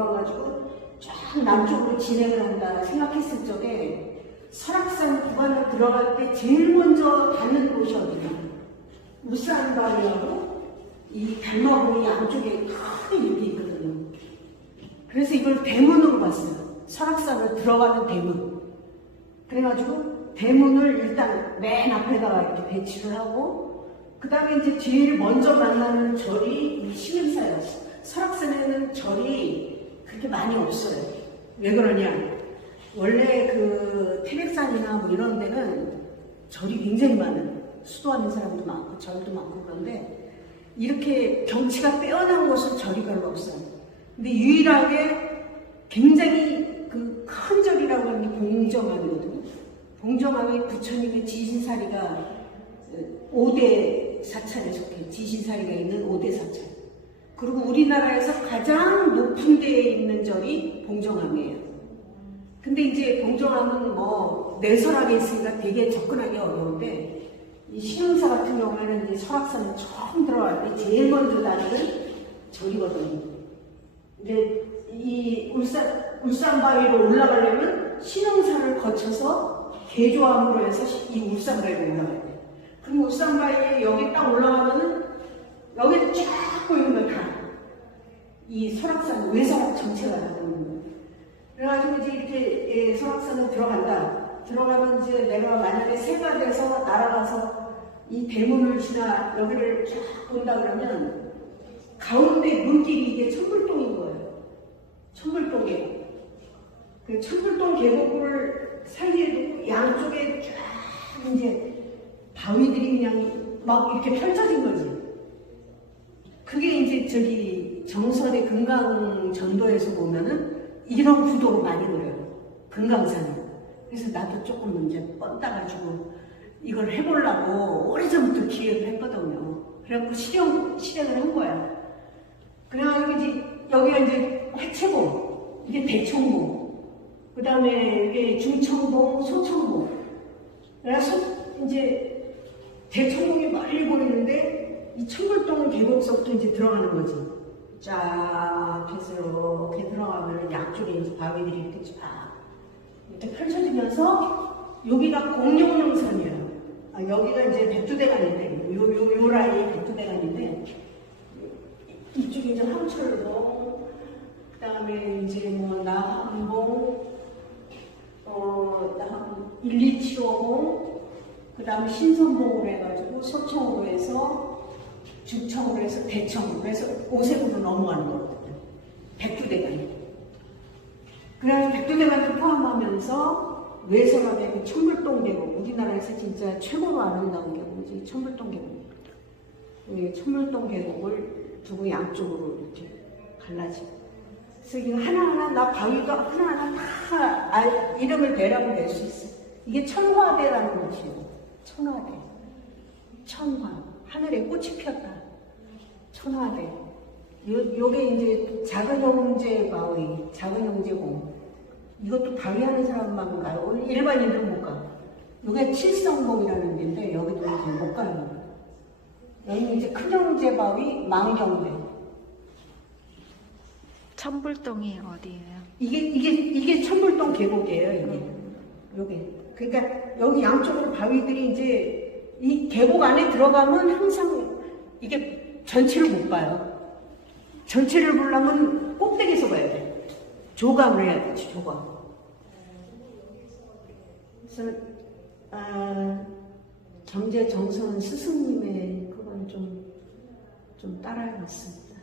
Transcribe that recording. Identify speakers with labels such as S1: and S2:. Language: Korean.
S1: 내려와가지고 쫙 남쪽으로 진행을 한다 생각했을 적에 설악산 구간을 들어갈 때 제일 먼저 닿는 곳이 어디냐? 울산바위하고 이 달마봉이 양쪽에 크게 이렇게 있거든요. 그래서 이걸 대문으로 봤어요. 설악산을 들어가는 대문. 그래가지고 대문을 일단 맨 앞에다가 이렇게 배치를 하고 그 다음에 이제 제일 먼저 만나는 절이 이 신음사였어요. 설악산에는 절이 그렇게 많이 없어요. 왜 그러냐? 원래 그 태백산이나 뭐 이런 데는 절이 굉장히 많아요. 수도하는 사람도 많고 절도 많고 그런데 이렇게 경치가 빼어난 곳은 절이 별로 없어요. 근데 유일하게 굉장히 그 큰 절이라고 하는 게 봉정암이거든요. 봉정암이 부처님의 지신사리가 5대 사찰에 속해 지신사리가 있는 5대 사찰. 그리고 우리나라에서 가장 높은 데에 있는 절이 봉정암이에요. 근데 이제 봉정암은 뭐 내설하게 있으니까 되게 접근하기 어려운데 이 신흥사 같은 경우에는 이제 설악산에 처음 들어갈 때 제일 먼저 다니는 절이거든요. 근데 이 울산 울산바위로 올라가려면 신흥산을 거쳐서 개조함으로 해서 이 울산바위로 올라가야 돼. 그럼 울산바위에 여기 딱 올라가면은 여기 쫙. 이 설악산 외설악 다 보이는 거예요. 그래가지고 이제 이렇게 예, 설악산을 들어간다. 들어가면 이제 내가 만약에 새가 돼서 날아가서 이 대문을 지나 여기를 쫙 본다 그러면 가운데 물길이 이게 천불동인 거예요. 천불동에. 그 천불동 계곡을 사이에 두고 양쪽에 쫙 이제 바위들이 그냥 막 이렇게 펼쳐진 거지. 그게 이제 저기 정선의 금강 전도에서 보면은 이런 구도로 많이 그려요. 금강산에. 그래서 나도 조금 이제 뻗다가지고 이걸 해보려고 오래전부터 기획을 했거든요. 그래갖고 실행, 실행을 한 거야. 그래가지고 이제 여기가 이제 해체봉, 이게 대청봉, 그 다음에 이게 중청봉, 소청봉. 그래서 이제 대청봉이 멀리 보이는데 이 청불동 계곡서부터 이제 들어가는 거지. 쫙 해서 이렇게 들어가면 이제 바위들이 이렇게 쫙 이렇게 펼쳐지면서 여기가 공룡릉산이에요. 아, 여기가 이제 백두대간인데 요, 요, 요 라인이 백두대간인데 이쪽에 이제 황철봉 그 다음에 이제 뭐 나한봉 어, 나 1275봉 그 다음에 신선봉으로 해가지고 소청으로 해서 중청으로 해서 대청으로 해서 오색으로 넘어가는 거거든요. 백두대간. 그래서 백두대간을 포함하면서 그 천불동 계곡, 우리나라에서 진짜 최고로 아름다운 계곡이지 천불동 계곡. 이 천불동 계곡을 두고 양쪽으로 이렇게 갈라지고. 그래서 이거 하나하나, 나 바위도 하나하나 다 알, 이름을 대라면 될수 있어. 이게 천화대라는 곳이에요. 천화대. 천화. 하늘에 꽃이 피었다. 천화대. 요, 요게 이제 작은 형제 바위, 작은 형제공. 이것도 바위 하는 사람만 가요. 일반인들은 못 가. 요게 칠성봉이라는 데인데, 여기도 이제 못 가는 거예요. 여기는 이제 큰 형제 바위, 망경대.
S2: 천불동이 어디예요?
S1: 이게, 이게, 이게 천불동 계곡이에요, 이게. 요게. 그러니까 여기 양쪽으로 바위들이 이제 이 계곡 안에 들어가면 항상 이게 전체를 못 봐요. 전체를 보려면 꼭대기에서 봐야 돼. 조감을 해야 되지, 조감. 그래서, 아, 경제 정선 스승님의 그건 좀, 좀 따라해봤습니다.